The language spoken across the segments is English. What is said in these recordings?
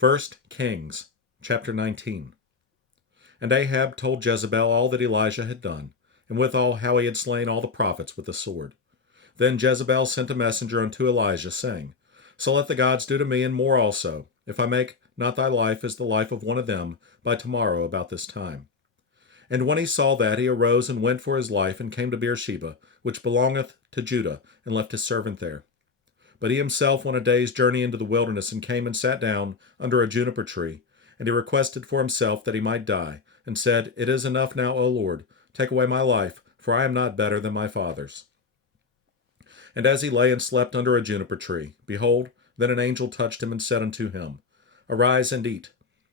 1 Kings chapter 19. And Ahab told Jezebel all that Elijah had done, and withal how he had slain all the prophets with the sword. Then Jezebel sent a messenger unto Elijah, saying, So let the gods do to me and more also, if I make not thy life as the life of one of them by tomorrow about this time. And when he saw that, he arose and went for his life, and came to Beersheba, which belongeth to Judah, and left his servant there. But he himself went a day's journey into the wilderness, and came and sat down under a juniper tree. And he requested for himself that he might die, and said, It is enough now, O Lord, take away my life, for I am not better than my fathers. And as he lay and slept under a juniper tree, behold, then an angel touched him and said unto him, Arise and eat.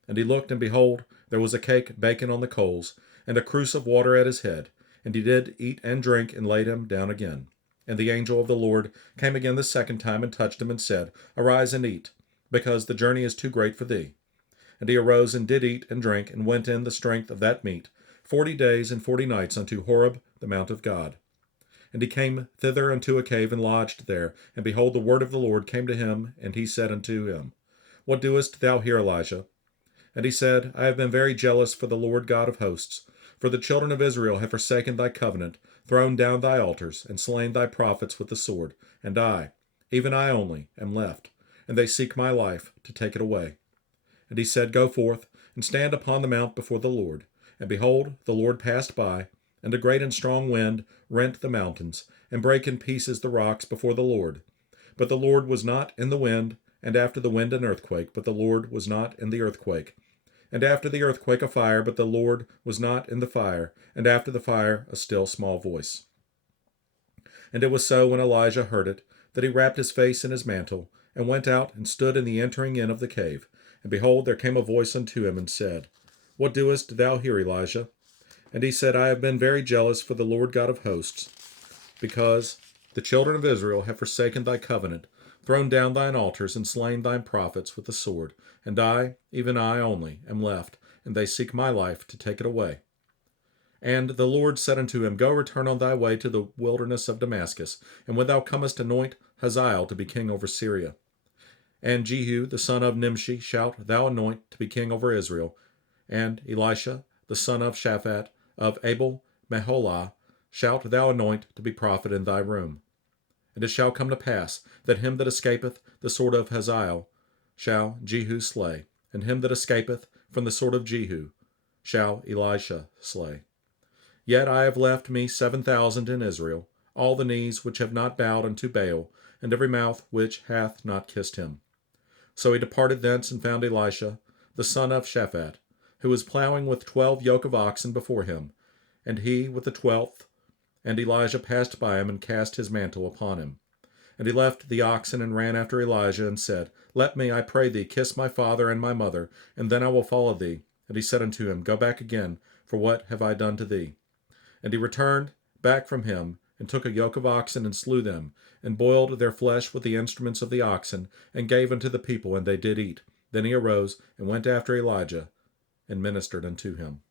And he looked, and behold, there was a cake baking on the coals, and a cruse of water at his head. And he did eat and drink, and laid him down again. And the angel of the Lord came again the second time, and touched him, and said, Arise and eat, because the journey is too great for thee. And he arose and did eat and drink, and went in the strength of that meat 40 days and 40 nights unto Horeb, the mount of God. And he came thither unto a cave, and lodged there. And behold, the word of the Lord came to him, and he said unto him, What doest thou here, Elijah? And he said, I have been very jealous for the Lord God of hosts, for the children of Israel have forsaken thy covenant, thrown down thy altars, and slain thy prophets with the sword. And I, even I only, am left, and they seek my life to take it away. And he said, Go forth, and stand upon the mount before the Lord. And behold, the Lord passed by, and a great and strong wind rent the mountains, and brake in pieces the rocks before the Lord. But the Lord was not in the wind, and after the wind an earthquake, but the Lord was not in the earthquake. And after the earthquake a fire, but the Lord was not in the fire, and after the fire a still small voice. And it was so, when Elijah heard it, that he wrapped his face in his mantle, and went out and stood in the entering in of the cave. And behold, there came a voice unto him, and said, What doest thou here, Elijah? And he said, I have been very jealous for the Lord God of hosts, because the children of Israel have forsaken thy covenant, thrown down thine altars, and slain thine prophets with the sword. And I, even I only, am left, and they seek my life to take it away. And the Lord said unto him, Go, return on thy way to the wilderness of Damascus, and when thou comest, anoint Hazael to be king over Syria. And Jehu the son of Nimshi shalt thou anoint to be king over Israel. And Elisha the son of Shaphat of Abel Meholah shalt thou anoint to be prophet in thy room. And it shall come to pass that him that escapeth the sword of Hazael shall Jehu slay, and him that escapeth from the sword of Jehu shall Elisha slay. Yet I have left me 7,000 in Israel, all the knees which have not bowed unto Baal, and every mouth which hath not kissed him. So he departed thence and found Elisha, the son of Shaphat, who was plowing with 12 yoke of oxen before him, and he with the 12th. And Elijah passed by him, and cast his mantle upon him. And he left the oxen, and ran after Elijah, and said, Let me, I pray thee, kiss my father and my mother, and then I will follow thee. And he said unto him, Go back again, for what have I done to thee? And he returned back from him, and took a yoke of oxen, and slew them, and boiled their flesh with the instruments of the oxen, and gave unto the people, and they did eat. Then he arose, and went after Elijah, and ministered unto him.